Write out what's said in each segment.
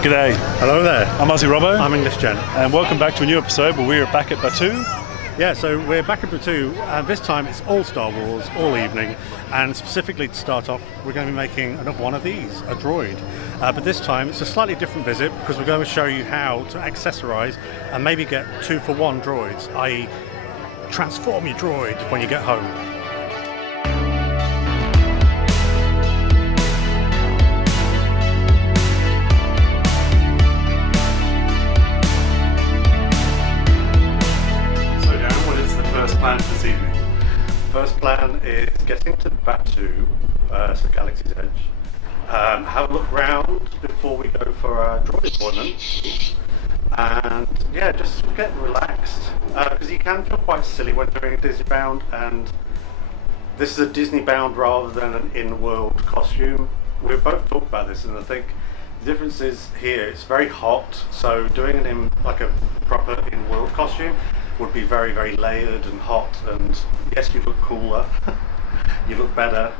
G'day, Hello there. I'm Aussie Robbo, I'm English Jen. and welcome back to a new episode where we're back at Batuu. Yeah, so we're back at Batuu, and this time it's all Star Wars, all evening, and specifically to start off, we're going to be making another one of these, a droid. But this time it's a slightly different visit because we're going to show you how to accessorize and maybe get 2-for-1 droids, i.e. transform your droid when you get home. Plan for this evening. First plan is getting to Batuu, so Galaxy's Edge. Have a look round before we go for our droid appointment. And yeah, just get relaxed. Because you can feel quite silly when doing a Disney bound, and this is a Disney bound rather than an in-world costume. We've both talked about this, and I think the difference is here, it's very hot, so doing it in like a proper in-world costume would be very, very layered and hot, and yes, you look cooler, you look better,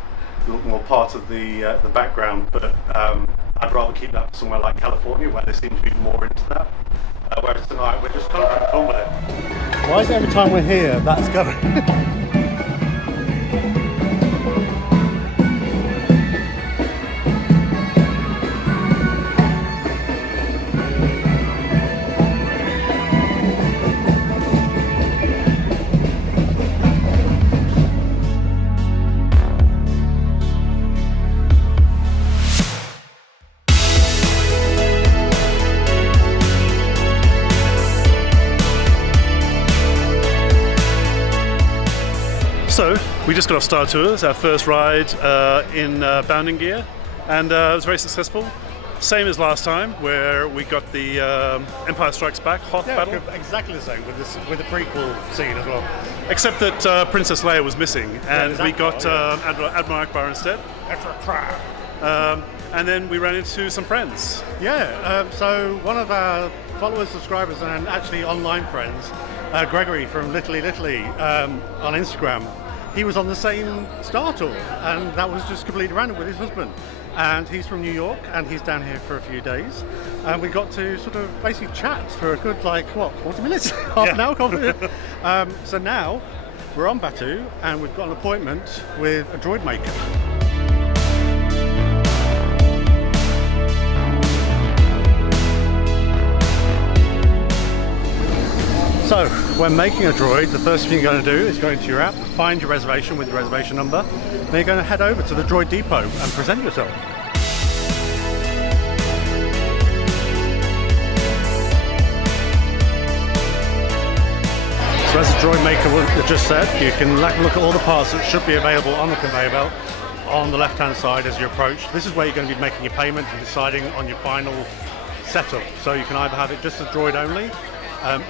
you look more part of the background, but I'd rather keep that for somewhere like California where they seem to be more into that, whereas tonight we're just kind of having fun with it. Why is it every time we're here, that's going? So, we just got off Star Tours, our first ride in bounding gear, and it was very successful. Same as last time, where we got the Empire Strikes Back Hoth battle. Exactly the same with the prequel scene as well. Except that Princess Leia was missing, and we got Admiral Akbar instead. And then we ran into some friends. Yeah, so one of our followers, subscribers, and actually online friends, Gregory from Little on Instagram, he was on the same Star Tour, and that was just completely random with his husband. And he's from New York, and he's down here for a few days. And we got to sort of basically chat for a good, 40 minutes? Half an hour, confident. So now we're on Batuu, and we've got an appointment with a droid maker. So, when making a droid, the first thing you're going to do is go into your app, find your reservation with your reservation number, then you're going to head over to the Droid Depot and present yourself. So as the droid maker just said, you can look at all the parts that should be available on the conveyor belt on the left-hand side as you approach. This is where you're going to be making your payment and deciding on your final setup. So you can either have it just as droid only,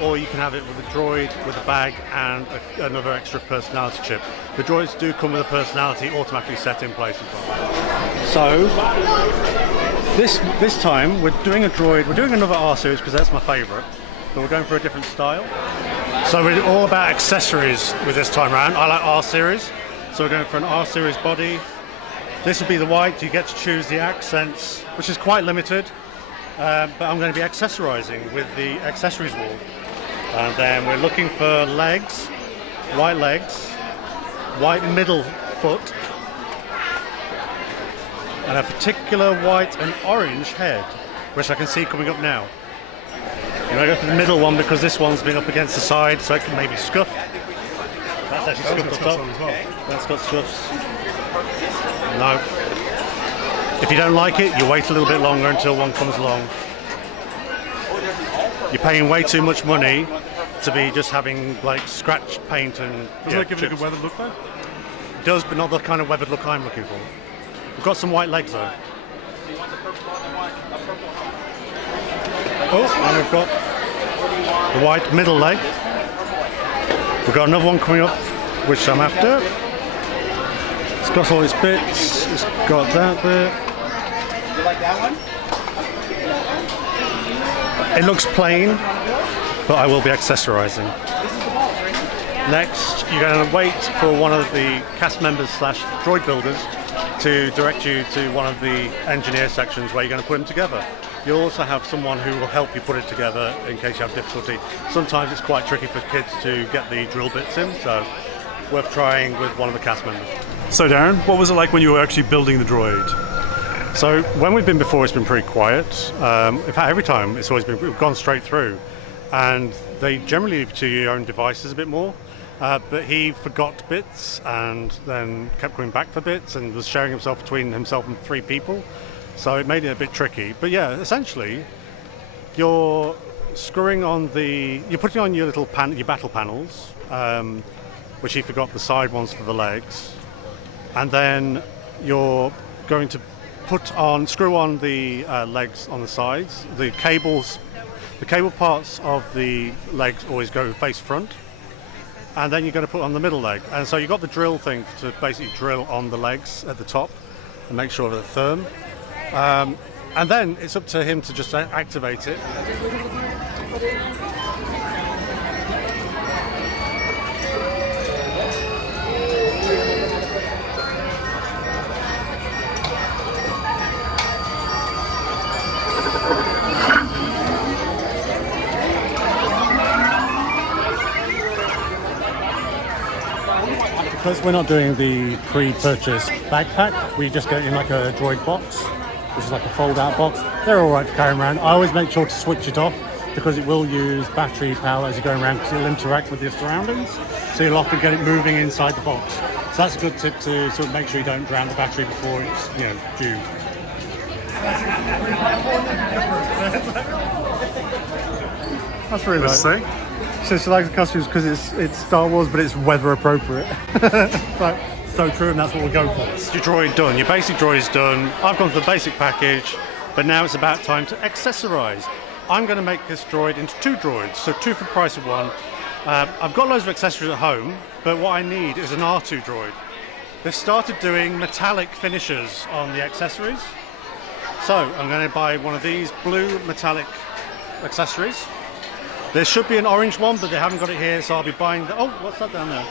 or you can have it with a droid, with a bag, and another extra personality chip. The droids do come with a personality automatically set in place as well. So, this time we're doing a droid, we're doing another R series because that's my favourite, but we're going for a different style. So we're all about accessories with this time around. I like R series, so we're going for an R series body. This will be the white, you get to choose the accents, which is quite limited. But I'm going to be accessorizing with the accessories wall. And then we're looking for legs, white middle foot, and a particular white and orange head, which I can see coming up now. I'm going to go for the middle one because this one's been up against the side, so it can maybe scuff. That's actually scuffed up top. As well. That's got scuffs. No. If you don't like it, you wait a little bit longer until one comes along. You're paying way too much money to be just having scratch paint and Doesn't that give it a good weathered look though? It does, but not the kind of weathered look I'm looking for. We've got some white legs though. Oh, and we've got the white middle leg. We've got another one coming up, which I'm after. It's got all its bits. It's got that bit. You like that one? It looks plain, but I will be accessorizing. Next, you're going to wait for one of the cast members / droid builders to direct you to one of the engineer sections where you're going to put them together. you also have someone who will help you put it together in case you have difficulty. Sometimes it's quite tricky for kids to get the drill bits in, so worth trying with one of the cast members. So Darren, what was it like when you were actually building the droid? So when we've been before, it's been pretty quiet. In fact, every time it's always been, we've gone straight through, and they generally leave to your own devices a bit more. But he forgot bits and then kept coming back for bits and was sharing himself between himself and 3 people. So it made it a bit tricky. But yeah, essentially, you're putting on your little your battle panels, which he forgot the side ones for the legs, and then you're going to screw on the legs on the sides. The cable parts of the legs always go face front, and then you're going to put on the middle leg. And so you've got the drill thing to basically drill on the legs at the top and make sure they're firm. And then it's up to him to just activate it. Because we're not doing the pre-purchase backpack, we just get in like a droid box, which is like a fold-out box. They're all right for carrying around. I always make sure to switch it off because it will use battery power as you're going around because it'll interact with your surroundings. So you'll often get it moving inside the box. So that's a good tip to sort of make sure you don't drown the battery before it's due. That's really nice. So she likes the costumes because it's Star Wars, but it's weather appropriate. Like, so true, and that's what we'll go for. It's your droid done. Your basic droid is done. I've gone for the basic package, but now it's about time to accessorize. I'm going to make this droid into 2 droids, so 2 for the price of 1. I've got loads of accessories at home, but what I need is an R2 droid. They've started doing metallic finishes on the accessories, so I'm going to buy one of these blue metallic accessories. There should be an orange one, but they haven't got it here, so I'll be buying the... Oh, what's that down there?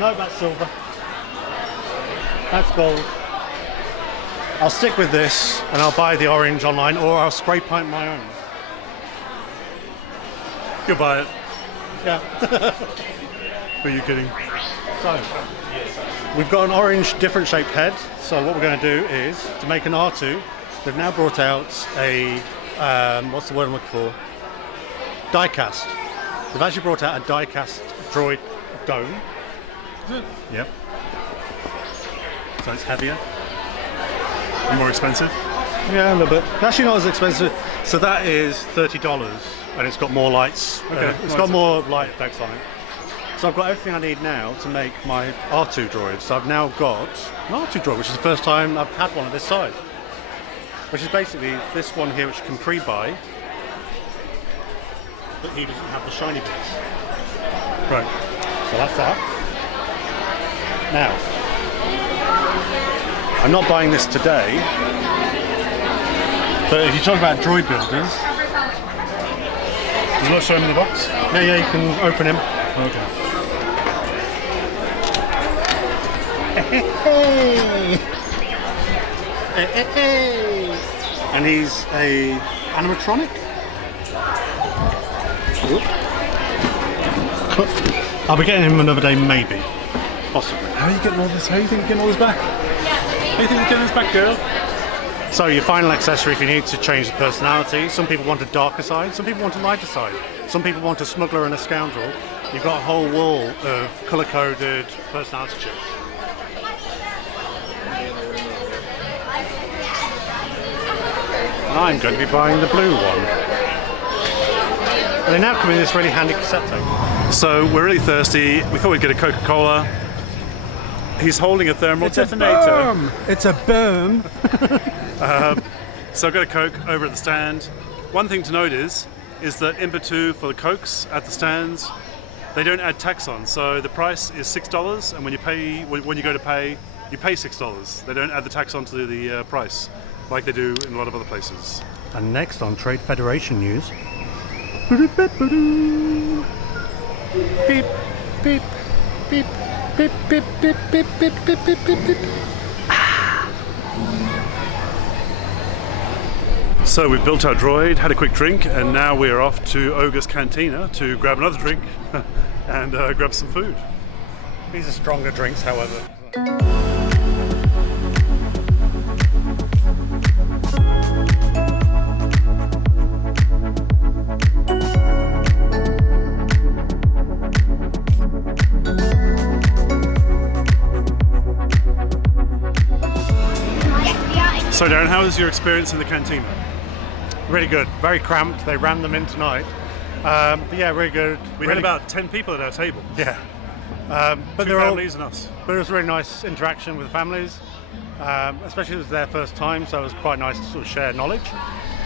No, that's silver. That's gold. I'll stick with this, and I'll buy the orange online, or I'll spray paint my own. You'll buy it. Yeah. Are you kidding? So, we've got an orange, different shaped head. So what we're going to do is, to make an R2, they've now brought out a... what's the word I'm looking for? Die-cast. They've actually brought out a die-cast droid dome. Yep. So it's heavier. And more expensive? Yeah, a little bit. Actually not as expensive. So that is $30, and it's got more lights. Okay. It's got more light effects on it. So I've got everything I need now to make my R2 droid. So I've now got an R2 droid, which is the first time I've had one of this size. Which is basically this one here, which you can pre-buy, but he doesn't have the shiny bits. Right. So that's that. Now, I'm not buying this today, but if you talk about droid builders... Does it not show him in the box? Yeah, you can open him. Okay. Hey. And he's a animatronic. I'll be getting him another day, maybe. Possibly. How are you getting all this? How do you think you're getting all this back? How do you think you're getting this back, girl? So your final accessory, if you need to change the personality, some people want a darker side, some people want a lighter side, some people want a smuggler and a scoundrel. You've got a whole wall of colour-coded personality chips. I'm going to be buying the blue one. And they now come in this really handy cassette tape. So we're really thirsty. We thought we'd get a Coca-Cola. He's holding a thermal detonator. It's a berm. So I've got a Coke over at the stand. One thing to note is that in Batuu, for the Cokes at the stands, they don't add tax on. So the price is $6, and when you go to pay, you pay $6. They don't add the tax onto the price, like they do in a lot of other places. And next on Trade Federation news. Beep, beep, beep, beep, beep, beep, beep, beep, beep, beep, beep, beep. So we built our droid, had a quick drink, and now we're off to Ogas Cantina to grab another drink and grab some food. These are stronger drinks, however. So Darren, how was your experience in the cantina? Really good, very cramped. They ran them in tonight. But yeah, really good. We had about 10 people at our table. Yeah. But Two families and us. But it was really nice interaction with families, especially it was their first time, so it was quite nice to sort of share knowledge.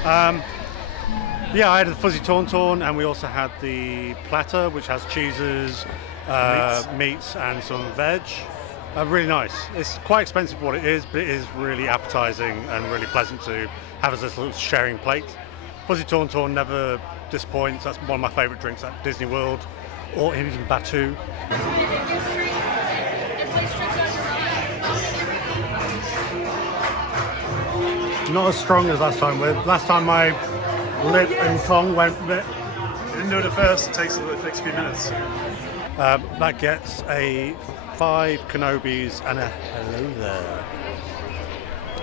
Yeah, I had the fuzzy tauntaun, and we also had the platter, which has cheeses, meats and some veg. Really nice. It's quite expensive for what it is, but it is really appetizing and really pleasant to have as a little sharing plate. Fuzzy tauntaun never disappoints. That's one of my favourite drinks at Disney World, or even Batuu. Not as strong as last time. Last time my lip and tongue went a bit. Didn't do it at first. It takes the next few minutes. That gets a 5 Kenobis and a hello there.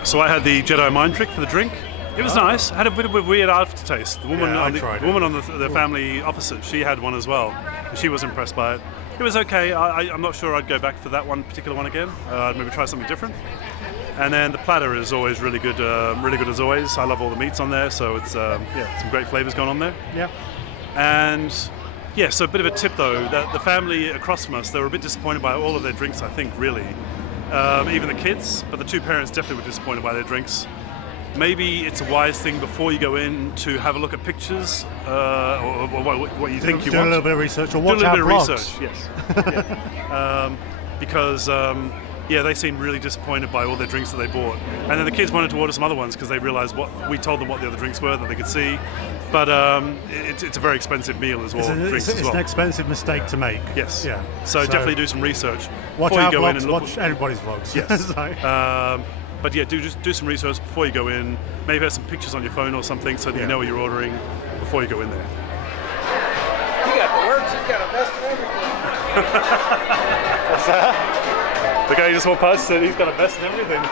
So I had the Jedi mind trick for the drink. It was nice. Had a bit of a weird aftertaste. The woman on the family opposite, she had one as well, and she was impressed by it. It was okay. I'm not sure I'd go back for that one particular one again. I'd maybe try something different. And then the platter is always really good as always. I love all the meats on there, so it's some great flavors going on there. Yeah. And yeah, so a bit of a tip though, that the family across from us, they were a bit disappointed by all of their drinks, I think, really. Even the kids, but the two parents definitely were disappointed by their drinks. Maybe it's a wise thing before you go in to have a look at pictures or what you think you want. Do a little bit of research or watch our vlogs. Research, yes. Yeah. Because they seemed really disappointed by all their drinks that they bought. And then the kids wanted to order some other ones because they realised we told them what the other drinks were that they could see. But it's a very expensive meal as well. It's an expensive mistake to make. Yes. Yeah. So definitely do some research watch before our you go vlogs, in and look. watch everybody's vlogs. Yes. But yeah, do some research before you go in. Maybe have some pictures on your phone or something so that you know what you're ordering before you go in there. You got the works, he's got a vest and everything. What's that? The guy who just walked past said he's got a vest and everything.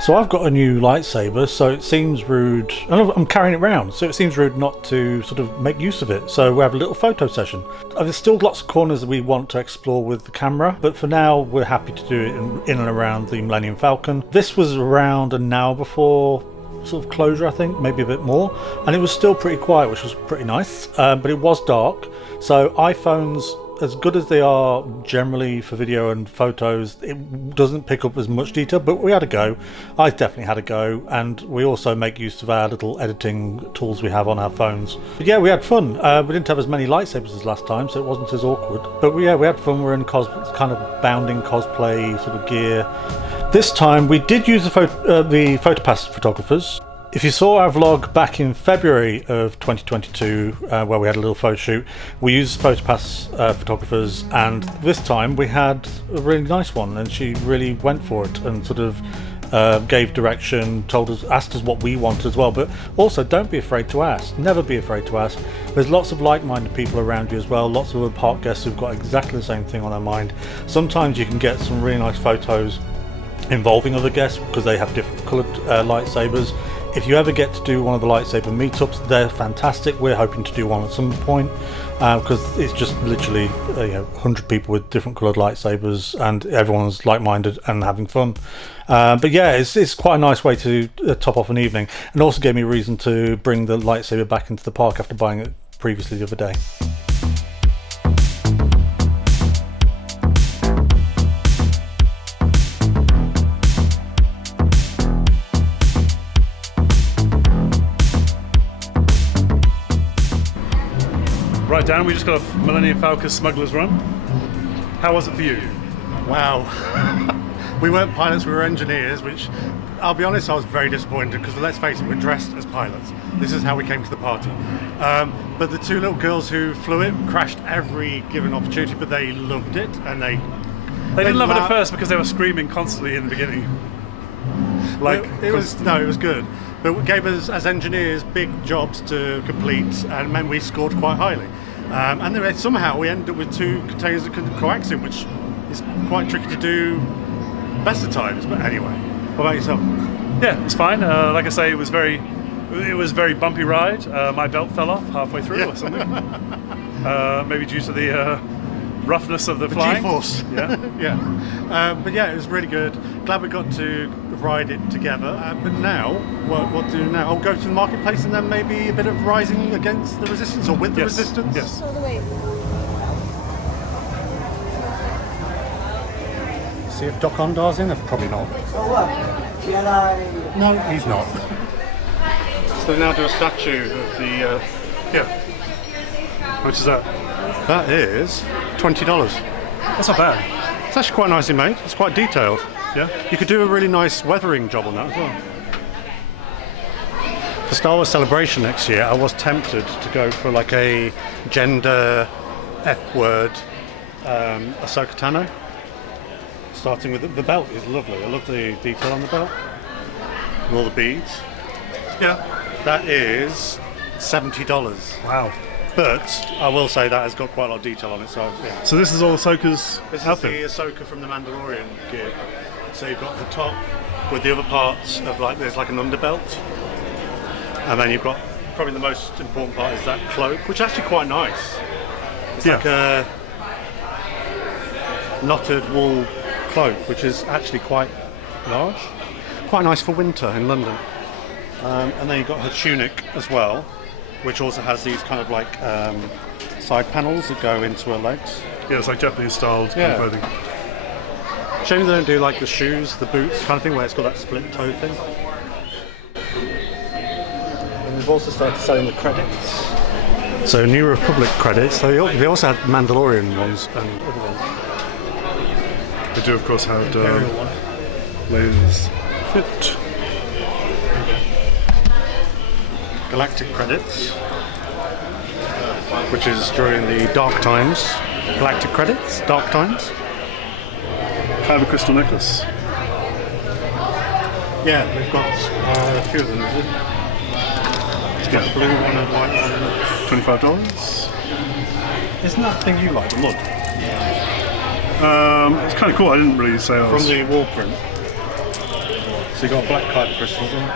So I've got a new lightsaber, so it seems rude, and I'm carrying it around, so it seems rude not to sort of make use of it. So we have a little photo session. There's still lots of corners that we want to explore with the camera, but for now we're happy to do it in and around the Millennium Falcon. This was around an hour before sort of closure, I think, maybe a bit more, and it was still pretty quiet, which was pretty nice, but it was dark. So iPhones, as good as they are generally for video and photos, it doesn't pick up as much detail, but we had a go. I definitely had a go, and we also make use of our little editing tools we have on our phones. But yeah, we had fun. We didn't have as many lightsabers as last time, so it wasn't as awkward. But we had fun. We're in kind of bounding cosplay sort of gear. This time we did use the PhotoPass photographers. If you saw our vlog back in February of 2022, where we had a little photo shoot, we used PhotoPass photographers, and this time we had a really nice one, and she really went for it and sort of gave direction, asked us what we want as well. But also, don't be afraid to ask. Never be afraid to ask. There's lots of like-minded people around you as well. Lots of other park guests who've got exactly the same thing on their mind. Sometimes you can get some really nice photos involving other guests because they have different coloured lightsabers. If you ever get to do one of the lightsaber meetups, they're fantastic. We're hoping to do one at some point because it's just literally 100 people with different coloured lightsabers and everyone's like-minded and having fun. But yeah, it's quite a nice way to top off an evening, and also gave me a reason to bring the lightsaber back into the park after buying it previously the other day. Right, Dan, we just got off Millennium Falcon Smugglers Run. How was it for you? Wow. We weren't pilots, we were engineers, which, I'll be honest, I was very disappointed because, let's face it, we're dressed as pilots. This is how we came to the party. But the two little girls who flew it crashed every given opportunity, but they loved it, and they didn't love it at first because they were screaming constantly in the beginning. It was good. but it gave us as engineers big jobs to complete, and meant we scored quite highly. And then somehow we ended up with 2 containers of coaxium, which is quite tricky to do best of times. But anyway, what about yourself? Yeah, it's fine. Like I say, it was very bumpy ride. My belt fell off halfway through or something. Maybe due to the roughness of the flying. G-force. Yeah. Yeah. But yeah, it was really good. Glad we got to ride it together. But now, what do now? I'll go to the marketplace and then maybe a bit of rising against the resistance or with the resistance. Yes. All the way. See if Doc Ondar's in? Probably not. No, he's not. So we now do a statue of the. Yeah. How much is that? That is $20. That's not bad. It's actually quite nicely made. It's quite detailed. Yeah. You could do a really nice weathering job on that as well. For Star Wars Celebration next year, I was tempted to go for like a gender F-word Ahsoka Tano. Starting with the belt is lovely. I love the detail on the belt and all the beads. Yeah. That is $70. Wow. But I will say that has got quite a lot of detail on it. So yeah. So this is all Ahsoka's This outfit. is the Ahsoka from the Mandalorian gear. So you've got the top with the other parts of like there's like an underbelt, and then you've got probably the most important part is that cloak, which is actually quite nice. It's like a knotted wool cloak, which is actually quite large, quite nice for winter in London. And then you've got her tunic as well, which also has these kind of like side panels that go into her legs. Yeah, it's like Japanese styled kind of clothing. Shame they don't do like the shoes, the boots kind of thing, where it's got that split toe thing. And we've also started selling the credits. So New Republic credits. They also had Mandalorian ones and other ones. They do, of course, have Imperial one. layers fit. Galactic credits, which is during the Dark Times. Galactic credits, Dark Times. Have a crystal necklace. Yeah, we've got a few of them. Yeah. A blue one and a white one. $25. Isn't that the thing you like, the mud? It's kind of cool. I didn't really say I From was. the wall print. So you got black card crystals in.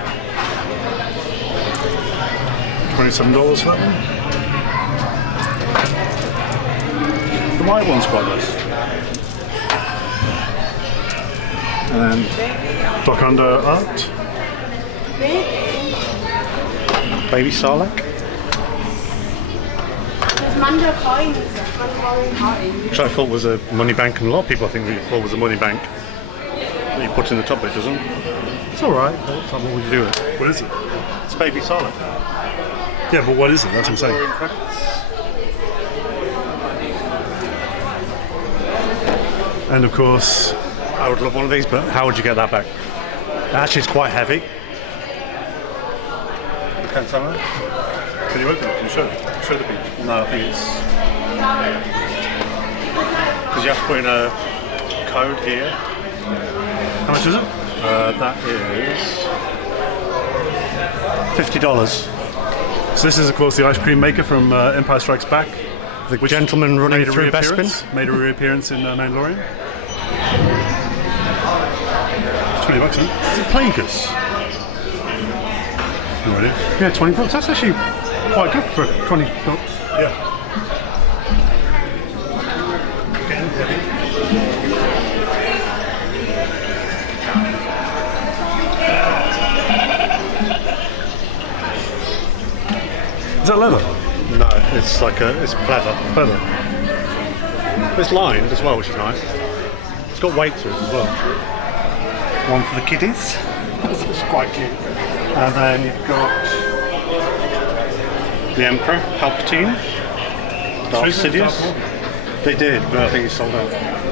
$27 for that one. The white one's quite nice. And Doc Under art. Baby Sarlacc. There's Mando coins. Mandalorian coins. Which I thought was a money bank, and a lot of people I think really thought was a money bank that you put in the top bit, doesn't it? It's alright, but it's like, what would you do with it? What is it? It's Baby Sarlacc. Yeah, but what is it? That's what I'm saying. Mandalorian credits. And of course, I would love one of these, but how would you get that back? Actually, it's quite heavy. You can't tell me? can you open it? Can you show the picture? No, I think it's... Because you have to put in a code here. How much is it? That is $50. So this is, of course, the ice cream maker from Empire Strikes Back. The gentleman running Made a through Bespin. reappearance. Made a reappearance in Mandalorian. It's $20, isn't it? Is it Plagueis? No idea. Yeah, $20. That's actually quite good for $20. Yeah. Getting heavy. Is that leather? No, it's like it's pleather. Leather. It's lined as well, which is nice. It's got weight to it as well. One for the kiddies. It's quite cute. And then you've got the Emperor, Palpatine, Darth Sidious. They did, but I think it's sold out. We have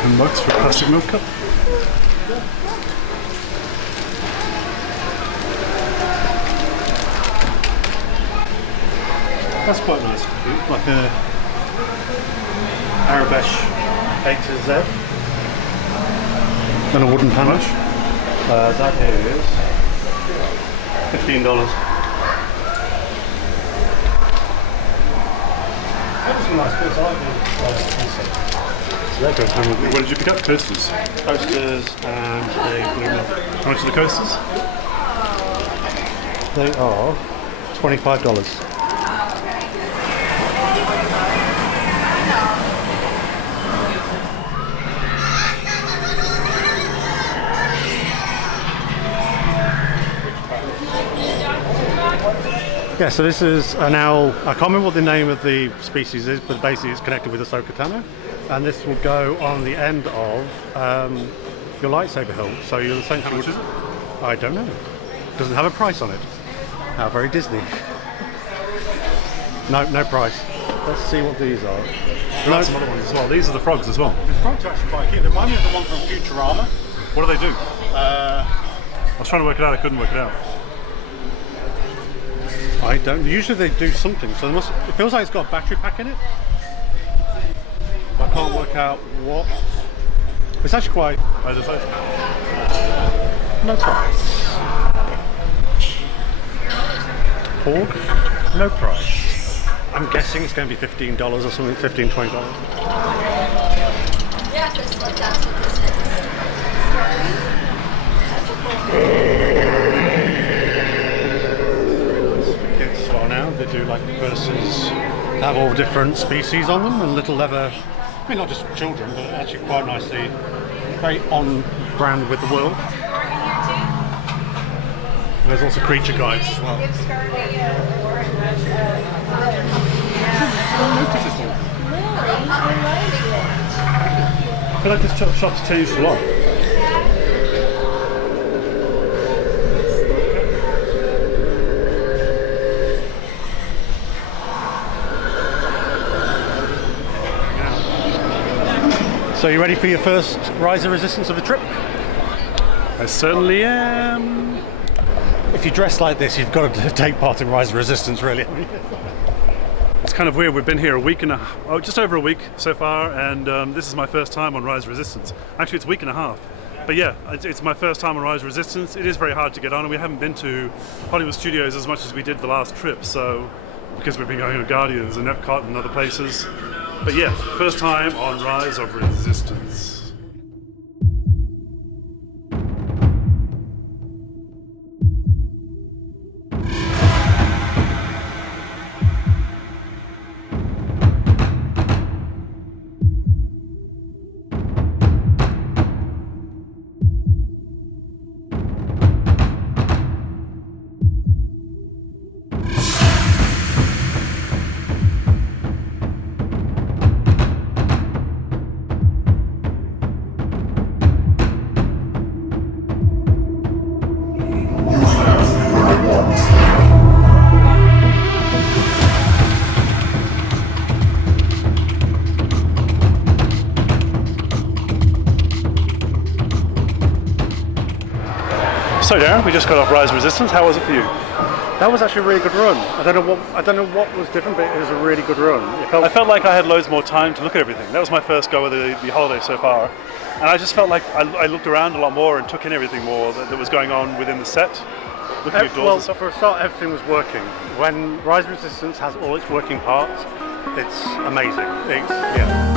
$10 for a plastic milk cup. That's quite nice. Like a Arabesh A to Z. And a wooden panel. That is $15. That's some nice bits, aren't they? What did you pick up? Coasters. Coasters and a blue one. How much are the coasters? They are $25. Yeah, so this is an owl. I can't remember what the name of the species is, but basically it's connected with a Ahsoka, and this will go on the end of your lightsaber hilt. So you'll essentially. How much is it? I don't know. Doesn't have a price on it. How very Disney. No price. Let's see what these are. There are some other ones as well. These are the frogs as well. The frogs are actually quite cute. They remind me of the one from Futurama. What do they do? I was trying to work it out. I couldn't work it out. I don't. Usually they do something. So it feels like it's got a battery pack in it. I can't work out what. It's actually quite. No price. Pork? No price. I'm guessing it's going to be $15 or something. $15, $20. Yeah, that's what this Kids as well now. They do like purses. They have all different species on them and little leather. I mean, not just children, but actually quite nicely. Very on brand with the world. And there's also creature guides as well. I feel like this shop's changed a lot. So you ready for your first rise of resistance of the trip? I certainly am. If you dress like this, you've got to take part in rise of resistance, really. It's kind of weird. We've been here just over a week so far, and this is my first time on Rise Resistance. Actually, it's a week and a half. But yeah, it's my first time on Rise Resistance. It is very hard to get on, and we haven't been to Hollywood Studios as much as we did the last trip, so because we've been going to Guardians and Epcot and other places. But yeah, first time on Rise of Resistance. So Darren, we just got off Rise Resistance. How was it for you? That was actually a really good run. I don't know what was different, but it was a really good run. I felt like I had loads more time to look at everything. That was my first go of the holiday so far. And I just felt like I looked around a lot more and took in everything more that was going on within the set. Looking at doors and stuff. For a start, everything was working. When Rise Resistance has all its working parts, it's amazing. Yeah.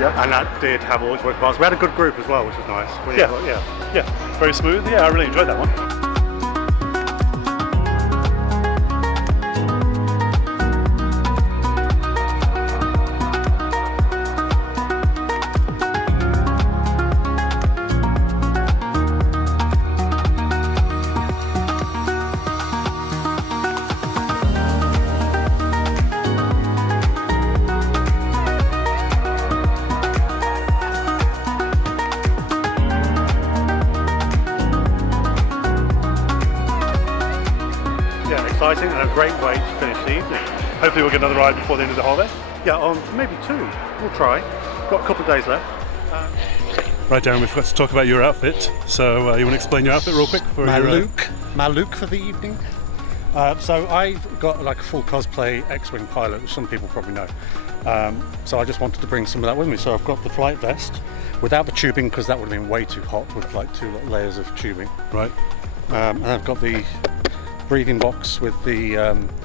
And that did have all its working parts. We had a good group as well, which was nice. Yeah, very smooth. Yeah, I really enjoyed that one. exciting and a great way to finish the evening. Hopefully we'll get another ride before the end of the holiday. Yeah, on maybe 2. We'll try. Got a couple of days left. Right, Darren, we forgot to talk about your outfit. So you want to explain your outfit real quick? For My your, look for the evening. So I've got like a full cosplay X-Wing pilot, which some people probably know. So I just wanted to bring some of that with me. So I've got the flight vest without the tubing because that would have been way too hot with like 2 layers of tubing. Right. And I've got the breathing box with the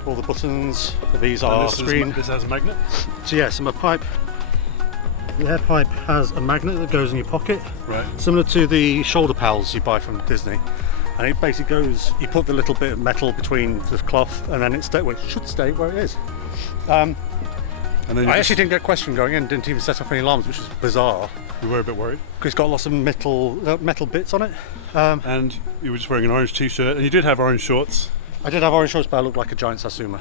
all the buttons. These are screen. This has a magnet. So yes, my pipe. The air pipe has a magnet that goes in your pocket, Right. similar to the shoulder pals you buy from Disney. And it basically goes, you put the little bit of metal between the cloth and then it should stay where it is. And then I actually didn't get a question going in, didn't even set off any alarms, which is bizarre. you were a bit worried. Because it's got lots of metal bits on it. And you were just wearing an orange t-shirt, and you did have orange shorts. I did have orange shorts, but I looked like a giant Satsuma.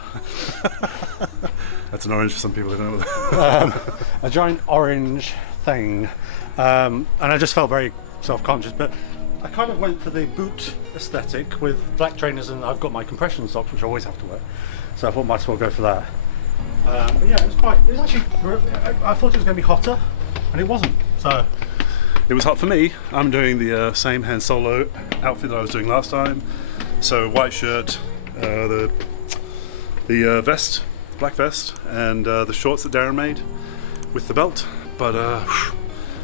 That's an orange for some people who don't know. A giant orange thing. And I just felt very self-conscious, but I kind of went for the boot aesthetic with black trainers, and I've got my compression socks, which I always have to wear. So I thought might as well go for that. But yeah, it was actually, I thought it was going to be hotter, and it wasn't. So It was hot for me. I'm doing the same Han Solo outfit that I was doing last time. So white shirt, the vest, black vest, and the shorts that Darren made with the belt. But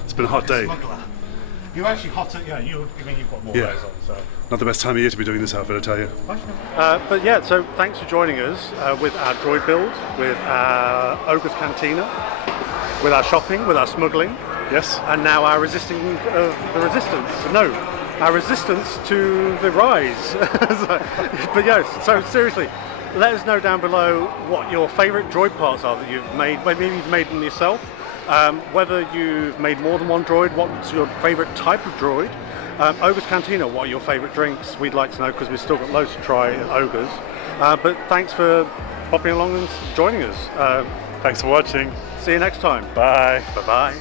it's been a hot day. Smuggler. You're actually hotter, yeah, you've got more Yeah. layers on, so. Not the best time of year to be doing this outfit, I tell you. But yeah, so thanks for joining us with our droid build, with our Ogas Cantina, with our shopping, with our smuggling, Yes? and now our resistance. No, our resistance to the rise. But yes, so seriously, let us know down below what your favourite droid parts are that you've made. Maybe you've made them yourself. Whether you've made more than one droid, what's your favourite type of droid? Ogas Cantina, what are your favourite drinks? We'd like to know because we've still got loads to try at Ogas. But thanks for popping along and joining us. Thanks for watching. See you next time. Bye. Bye-bye.